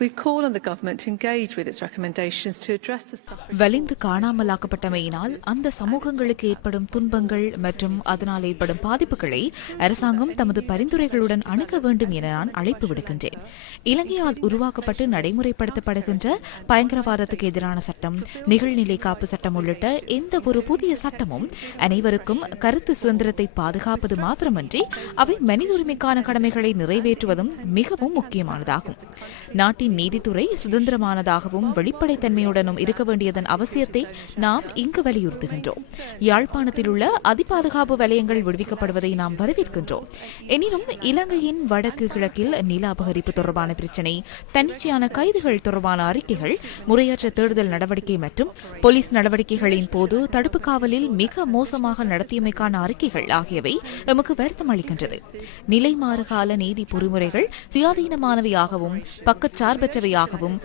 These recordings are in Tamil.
We call on the government to engage with its recommendations to address the suffering. வலிந்து காணாமலாக்கப்பட்டமையினால் அந்த சமூகங்களுக்கு ஏற்படும் துன்பங்கள் மற்றும் அதனால் ஏற்படும் பாதிப்புகளை அரசாங்கம் தமது பரிந்துரைகளுடன் அணுக வேண்டும் என நான் அழைப்பு விடுக்கின்றேன். இலங்கையால் உருவாக்கப்பட்டு நடைமுறைப்படுத்தப்படுகின்ற பயங்கரவாதத்துக்கு எதிரான சட்டம், நிகழ்நிலை காப்பு சட்டம் உள்ளிட்ட எந்த ஒரு புதிய சட்டமும் அனைவருக்கும் கருத்து சுதந்திரத்தை பாதுகாப்பது மாத்திரமன்றி அவை மனித உரிமைக்கான கடமைகளை நிறைவேற்றுவதும் மிகவும் முக்கியமானதாகும். நாட்டின் நீதித்துறை சுதந்திரமானதாகவும் வெளிப்படைத்தன்மையுடனும் இருக்க வேண்டியதன் அவசியத்தை நாம் இங்கு வலியுறுத்துகின்றோம். யாழ்ப்பாணத்தில் உள்ள அதிபாதுகாப்பு வலயங்கள் விடுவிக்கப்படுவதை நாம் வரவேற்கின்றோம். எனினும் இலங்கையின் வடக்கு கிழக்கில் நில அபகரிப்பு தொடர்பான பிரச்சினை, தன்னிச்சையான கைதுகள் தொடர்பான அறிக்கைகள், முறையற்ற தேடுதல் நடவடிக்கை மற்றும் போலீஸ் நடவடிக்கைகளின் போது தடுப்பு காவலில் மிக மோசமாக நடத்தியமைக்கான அறிக்கைகள் ஆகியவை எமக்கு வருத்தம் அளிக்கின்றது. நிலை மாறுகால நீதி பொறிமுறைகள் சுயாதீனமானவையாகவும் பக்கச்சார்பற்றவையாகவும்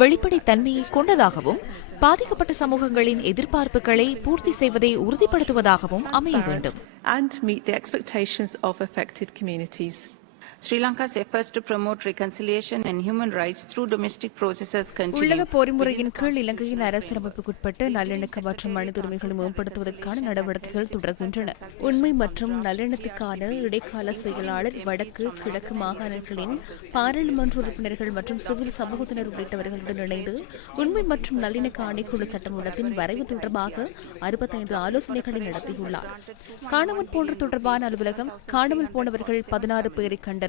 வெளிப்படைத்தன்மையை கொண்டதாகவும் பாதிக்கப்பட்ட சமூகங்களின் எதிர்பார்ப்புகளை பூர்த்தி செய்வதை உறுதிப்படுத்துவதாகவும் அமைய வேண்டும். And meet the expectations of affected communities. Sri Lanka's efforts to promote reconciliation and human rights through domestic processes continue. உள்ளக பொறிமுறையின் கீழ் இலங்கையின் அரசியலமைப்புக்குட்பட்டு நல்லிணக்க மற்றும் மனித உரிமைகளை மேம்படுத்துவதற்கான நடவடிக்கைகள் தொடர்கின்றன. உண்மை மற்றும் நல்லிணத்துக்கான இடைக்கால செயலாளர், வடக்கு கிழக்கு மாகாணங்களின் பாராளுமன்ற உறுப்பினர்கள் மற்றும் சிவில் சமூகத்தினர் உள்ளிட்டவர்களுடன் இணைந்து உண்மை மற்றும் நல்லிணக்க ஆணைக்குழு சட்டமூலத்தின் வரைவு தொடர்பாக 65 ஆலோசனைகளை நடத்தியுள்ளார். காணாமல் போன்ற தொடர்பான அலுவலகம் காணாமல் போனவர்கள் 16 பேரை கண்டறிந்து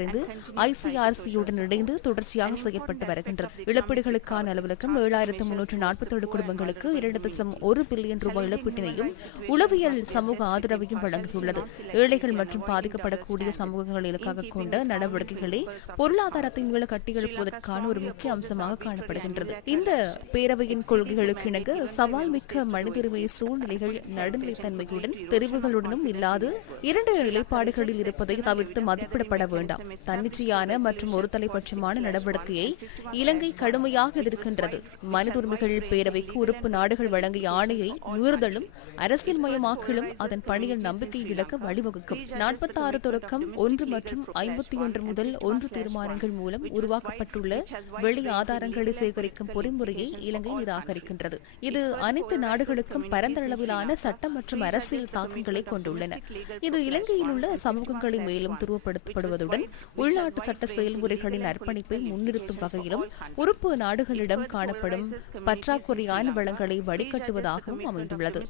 ICRC-யுடன் இணைந்து தொடர்ச்சியாக செயல்பட்டு வருகின்றது. இழப்பீடுகளுக்கான அலுவலகம் 7347 குடும்பங்களுக்கு 2.1 பில்லியன் ரூபாய் இழப்பீட்டினையும் உளவியல் சமூக ஆதரவையும் வழங்கியுள்ளது. ஏழைகள் மற்றும் பாதிக்கப்படக்கூடிய சமூகங்கள் இலக்காக கொண்ட நடவடிக்கைகளை பொருளாதாரத்தை மீள கட்டியெழுப்புவதற்கான ஒரு முக்கிய அம்சமாக காணப்படுகின்றது. இந்த பேரவையின் கொள்கைகளுக்கு இணங்க சவால் மிக்க மனித உரிமை சூழ்நிலைகள் நடுநிலைத்தன்மையுடன் தெரிவுகளுடனும் இல்லாது 2 நிலைப்பாடுகளில் இருப்பதை தவிர்த்து மதிப்பிடப்பட வேண்டாம். தன்னிச்சையான மற்றும் ஒரு தலைப்பட்சமான நடவடிக்கையை இலங்கை கடுமையாக எதிர்க்கின்றது. மனித உரிமைகள் பேரவைக்கு உறுப்பு நாடுகள் வழங்கிய ஆணையை மீறுதலும் அரசியல் மயமாக்கலும் அதன் பணியில் நம்பிக்கை இழக்க வழிவகுக்கும். 46 தொடக்கம் 1 மற்றும் 51 முதல் 1 தீர்மானங்கள் மூலம் உருவாக்கப்பட்டுள்ள வெளி ஆதாரங்களை சேகரிக்கும் பொறிமுறையை இலங்கை நிராகரிக்கின்றது. இது அனைத்து நாடுகளுக்கும் பரந்த அளவிலான சட்ட மற்றும் அரசியல் தாக்கங்களை கொண்டுள்ளன. இது இலங்கையில் உள்ள சமூகங்களை மேலும் துருவப்படுத்தப்படுவதுடன் உள்நாட்டு சட்ட செயல்முறைகளின் அர்ப்பணிப்பை முன்னிறுத்தும் வகையிலும் உறுப்பு நாடுகளிடம் காணப்படும் பற்றாக்குறையான வளங்களை வடிகட்டுவதாகவும் அமைந்துள்ளது.